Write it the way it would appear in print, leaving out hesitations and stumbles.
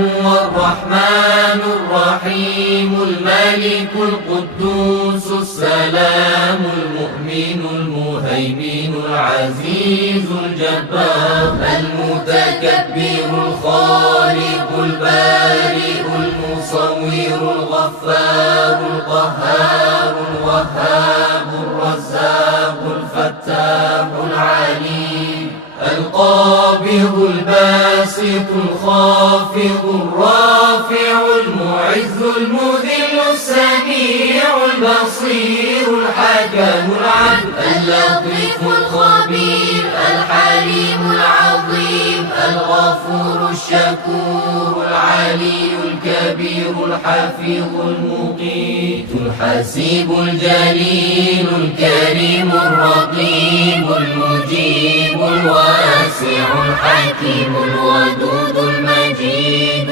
الرحمن الرحيم الملك القدوس السلام المؤمن المهيمن العزيز الجبار المتكبر الخالق البارئ المصور الغفار القهار الوهاب الرزاق الفتاح العليم القابض الباسط الخافض الرافع المعز المذل السميع البصير الحكم العدل اللطيف الخبير الحليم العظيم الغفور الشكور العلي الكبير الحفيظ المقيت الحسيب الجليل الكريم الرقيب المجيب الواسع الحكيم الودود المجيد